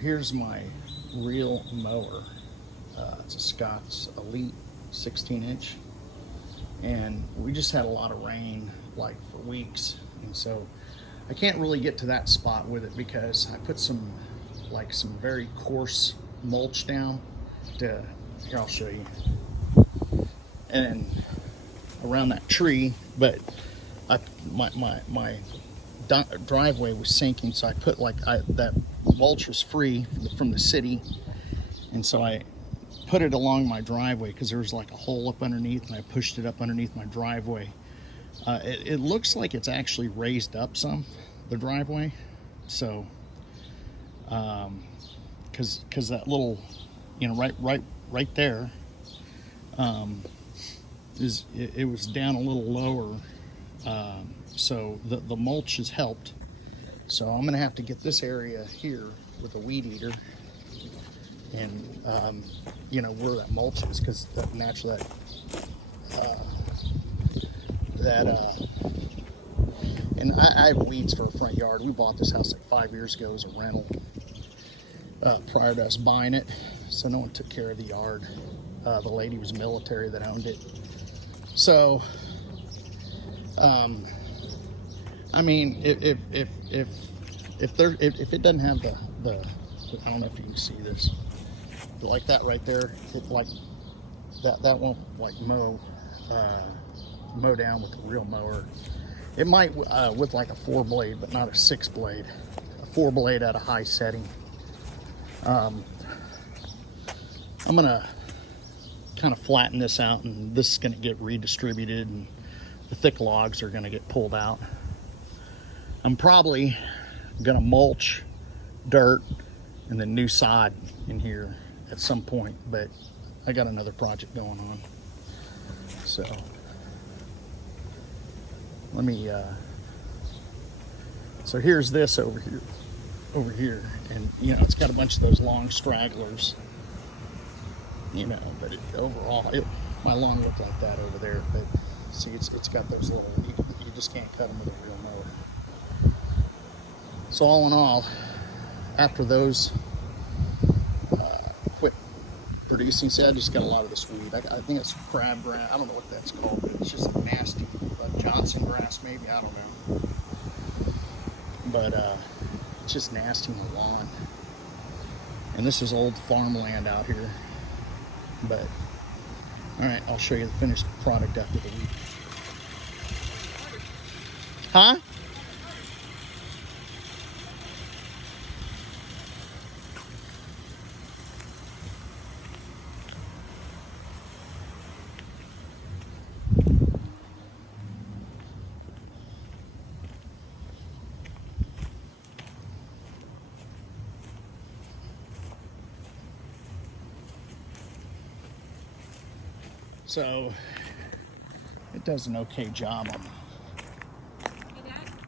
here's my real mower. It's a Scott's Elite 16-inch, and we just had a lot of rain like for weeks, and so I can't really get to that spot with it because I put some very coarse mulch down to, here I'll show you, and around that tree, but my driveway was sinking, so I put that mulch was free from the city, and so I put it along my driveway because there was like a hole up underneath, and I pushed it up underneath my driveway. It looks like it's actually raised up some, the driveway, so because that little, right there, it was down a little lower, so the mulch has helped. So I'm gonna have to get this area here with a weed eater, and where that mulch is, because naturally and I have weeds for a front yard. We bought this house like 5 years ago as a rental, prior to us buying it, so no one took care of the yard. The lady was military that owned it. So I mean, if it doesn't have the I don't know if you can see this, but like that right there, that won't mow down with a real mower. It might with like a 4-blade, but not a 6-blade. A 4-blade at a high setting. I'm gonna kind of flatten this out, and this is gonna get redistributed, and the thick logs are gonna get pulled out. I'm probably gonna mulch dirt and then new sod in here at some point, but I got another project going on. So let me so here's this over here, and it's got a bunch of those long stragglers, but overall my lawn looked like that over there, but see, it's got those little, you just can't cut them with a real mower. So all in all, after those quit producing, see, I just got a lot of this weed. I think it's crabgrass. I don't know what that's called, but it's just a nasty Johnson grass, maybe, I don't know. But it's just nasty in the lawn. And this is old farmland out here. But all right, I'll show you the finished product after the weed. Huh? So it does an okay job on